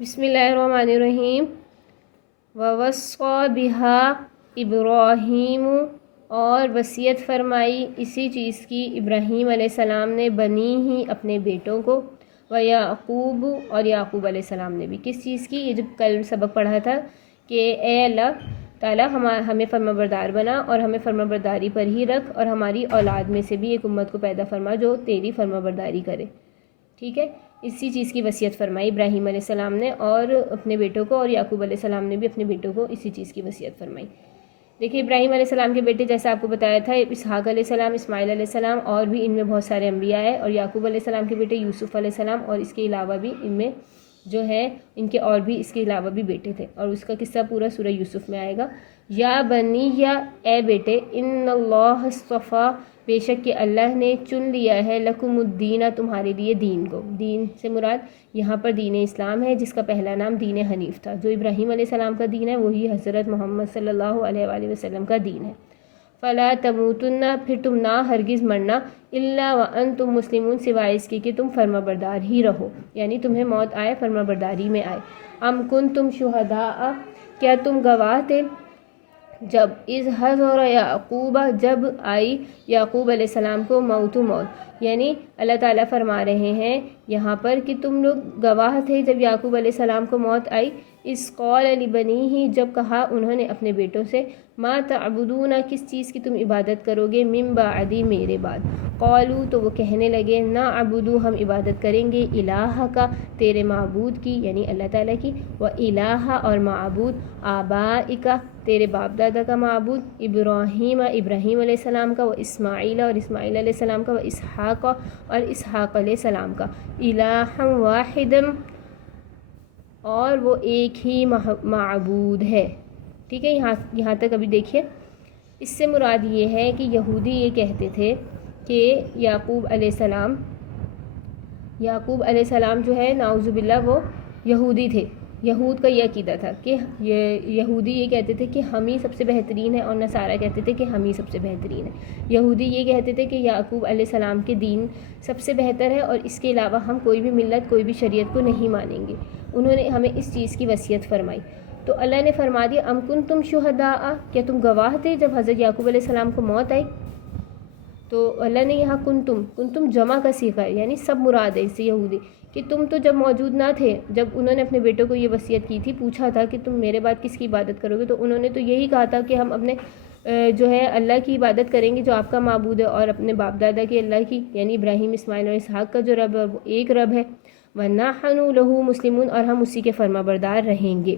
بسم اللہ الرحمن الرحیم۔ ووصّى بها ابراہیم، اور وصیت فرمائی اسی چیز کی ابراہیم علیہ السلام نے بنی ہی اپنے بیٹوں کو، ویعقوب، اور یعقوب علیہ السلام نے بھی کس چیز کی؟ یہ جو کل سبق پڑھا تھا کہ اے اللہ تعالیٰ ہمیں فرما بردار بنا اور ہمیں فرما برداری پر ہی رکھ، اور ہماری اولاد میں سے بھی ایک امت کو پیدا فرما جو تیری فرما برداری کرے۔ ٹھیک ہے، اسی چیز کی وصیت فرمائی ابراہیم علیہ السلام نے اور اپنے بیٹوں کو، اور یعقوب علیہ السلام نے بھی اپنے بیٹوں کو اسی چیز کی وصیت فرمائی۔ دیکھیے ابراہیم علیہ السلام کے بیٹے جیسا آپ کو بتایا تھا اسحاق علیہ السلام، اسماعیل علیہ السلام، اور بھی ان میں بہت سارے انبیاء ہیں، اور یعقوب علیہ السلام کے بیٹے یوسف علیہ السلام، اور اس کے علاوہ بھی ان میں جو ہے ان کے اور بھی اس کے علاوہ بھی بیٹے تھے، اور اس کا قصہ پورا سورہ یوسف میں آئے گا۔ یا بنی، یا اے بیٹے، ان اللہ اصطفیٰ، بے شک کہ اللہ نے چن لیا ہے، لکم الدین، تمہارے لیے دین کو۔ دین سے مراد یہاں پر دین اسلام ہے، جس کا پہلا نام دین حنیف تھا۔ جو ابراہیم علیہ السلام کا دین ہے وہی حضرت محمد صلی اللہ علیہ وآلہ وسلم کا دین ہے۔ فلا تموتن، پھر تم نہ ہرگز مرنا، الا وانتم مسلمون، سوائے اس کے کہ تم فرما بردار ہی رہو، یعنی تمہیں موت آئے فرما برداری میں آئے۔ ام کنتم شہداء، کیا تم گواہ تھے جب اذ حضر یعقوب، جب آئی یعقوب علیہ السلام کو موت، یعنی اللہ تعالیٰ فرما رہے ہیں یہاں پر کہ تم لوگ گواہ تھے جب یعقوب علیہ السلام کو موت آئی۔ اس قول لبنیہ، جب کہا انہوں نے اپنے بیٹوں سے، ما تعبدون، کس چیز کی تم عبادت کرو گے، من بعدی، میرے بعد۔ قالوا، تو وہ کہنے لگے، نعبدو، ہم عبادت کریں گے، الہ کا، تیرے معبود کی، یعنی اللہ تعالیٰ کی، و الہ، اور معبود، آبائکا، تیرے باپ دادا کا معبود، ابراہیم، ابراہیم علیہ السلام کا، و اسماعیل، اور اسماعیل علیہ السلام کا، و اسحاق، اور اسحاق علیہ السلام کا، الہ واحد، اور وہ ایک ہی معبود ہے۔ ٹھیک ہے، یہاں تک ابھی دیکھیے۔ اس سے مراد یہ ہے کہ یہودی یہ کہتے تھے کہ یعقوب علیہ السلام جو ہے نعوذ باللہ وہ یہودی تھے۔ یہود کا یہ عقیدہ تھا کہ یہودی یہ کہتے تھے کہ ہم ہی سب سے بہترین ہیں، اور نصارہ کہتے تھے کہ ہم ہی سب سے بہترین ہیں۔ یہودی یہ کہتے تھے کہ یعقوب علیہ السلام کے دین سب سے بہتر ہے، اور اس کے علاوہ ہم کوئی بھی ملت، کوئی بھی شریعت کو نہیں مانیں گے۔ انہوں نے ہمیں اس چیز کی وصیت فرمائی، تو اللہ نے فرما دیا، ام کنتم شہداء، کیا تم گواہ تھے جب حضرت یعقوب علیہ السلام کو موت آئی؟ تو اللہ نے یہاں کنتم جمع کا صیغہ ہے، یعنی سب مراد ہے اس سے یہودی، کہ تم تو جب موجود نہ تھے، جب انہوں نے اپنے بیٹوں کو یہ وصیت کی تھی، پوچھا تھا کہ تم میرے بعد کس کی عبادت کرو گے، تو انہوں نے تو یہی کہا تھا کہ ہم اپنے جو ہے اللہ کی عبادت کریں گے جو آپ کا معبود ہے، اور اپنے باپ دادا کی اللہ کی، یعنی ابراہیم، اسماعیل اور اسحاق کا جو رب ہے وہ ایک رب ہے، وَنَحْنُ لَهُ مُسْلِمُونَ، اور ہم اسی کے فرما بردار رہیں گے۔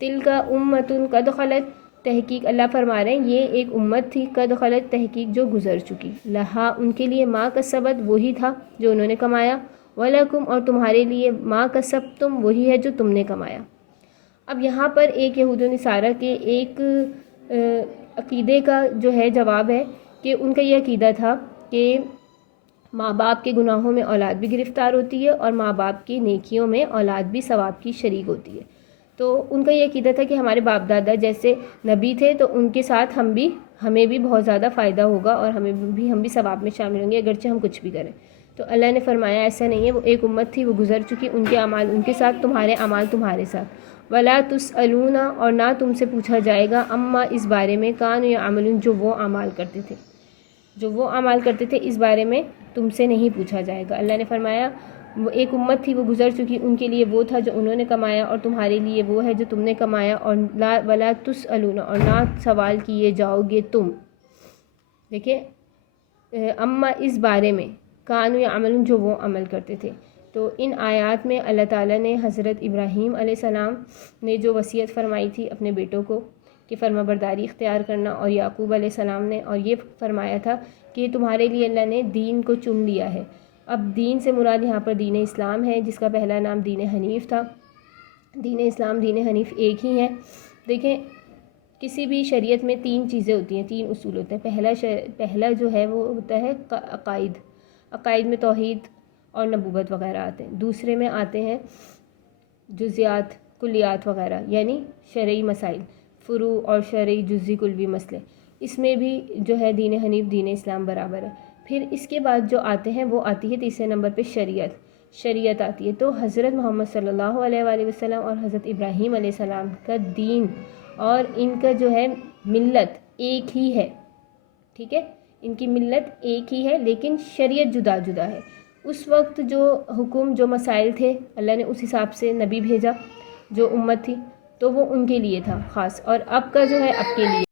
تِلْکَ أُمَّةٌ قَدْ خَلَتْ، تحقیق اللہ فرما رہے ہیں یہ ایک امت تھی، قد خلت، تحقیق جو گزر چکی، لہا، ان کے لیے، ما کسبت، وہی تھا جو انہوں نے کمایا، وَلَكُمْ، اور تمہارے لیے، ما کسبتم، وہی ہے جو تم نے کمایا۔ اب یہاں پر ایک یہود و نصارہ کے ایک عقیدے کا جو ہے جواب ہے کہ ان کا یہ عقیدہ تھا کہ ماں باپ کے گناہوں میں اولاد بھی گرفتار ہوتی ہے، اور ماں باپ کی نیکیوں میں اولاد بھی ثواب کی شریک ہوتی ہے۔ تو ان کا یہ عقیدہ تھا کہ ہمارے باپ دادا جیسے نبی تھے تو ان کے ساتھ ہمیں بھی بہت زیادہ فائدہ ہوگا، اور ہم بھی ثواب میں شامل ہوں گے اگرچہ ہم کچھ بھی کریں۔ تو اللہ نے فرمایا ایسا نہیں ہے، وہ ایک امت تھی، وہ گزر چکی، ان کے اعمال ان کے ساتھ، تمہارے اعمال تمہارے ساتھ۔ ولا تسألون، اور نہ تم سے پوچھا جائے گا، اما، اس بارے میں، کانوا یعملون، جو وہ اعمال کرتے تھے، اس بارے میں تم سے نہیں پوچھا جائے گا۔ اللہ نے فرمایا وہ ایک امت تھی، وہ گزر چکی، ان کے لیے وہ تھا جو انہوں نے کمایا، اور تمہارے لیے وہ ہے جو تم نے کمایا، اور ولا تسألون، اور نہ سوال کیے جاؤ گے تم۔ دیکھیں، اما، اس بارے میں، کانوا یعملون، جو وہ عمل کرتے تھے۔ تو ان آیات میں اللہ تعالیٰ نے حضرت ابراہیم علیہ السلام نے جو وصیت فرمائی تھی اپنے بیٹوں کو کہ فرما برداری اختیار کرنا، اور یعقوب علیہ السلام نے، اور یہ فرمایا تھا کہ تمہارے لیے اللہ نے دین کو چن لیا ہے۔ اب دین سے مراد یہاں پر دین اسلام ہے، جس کا پہلا نام دین حنیف تھا۔ دین اسلام، دین حنیف ایک ہی ہے۔ دیکھیں، کسی بھی شریعت میں تین چیزیں ہوتی ہیں، تین اصول ہوتے ہیں۔ پہلا جو ہے وہ ہوتا ہے عقائد میں توحید اور نبوت وغیرہ آتے ہیں۔ دوسرے میں آتے ہیں جزیات، کلیات وغیرہ، یعنی شرعی مسائل، فروع اور شرعی جزی کلوی مسئلے، اس میں بھی جو ہے دین حنیف، دین اسلام برابر ہے۔ پھر اس کے بعد جو آتے ہیں وہ آتی ہے تیسرے نمبر پہ شریعت۔ شریعت آتی ہے۔ تو حضرت محمد صلی اللہ علیہ وآلہ وسلم اور حضرت ابراہیم علیہ السلام کا دین اور ان کا جو ہے ملت ایک ہی ہے، ٹھیک ہے، ان کی ملت ایک ہی ہے لیکن شریعت جدا جدا ہے۔ اس وقت جو حکم، جو مسائل تھے، اللہ نے اس حساب سے نبی بھیجا، جو امت تھی تو وہ ان کے لیے تھا خاص، اور اب کا جو ہے اب کے لیے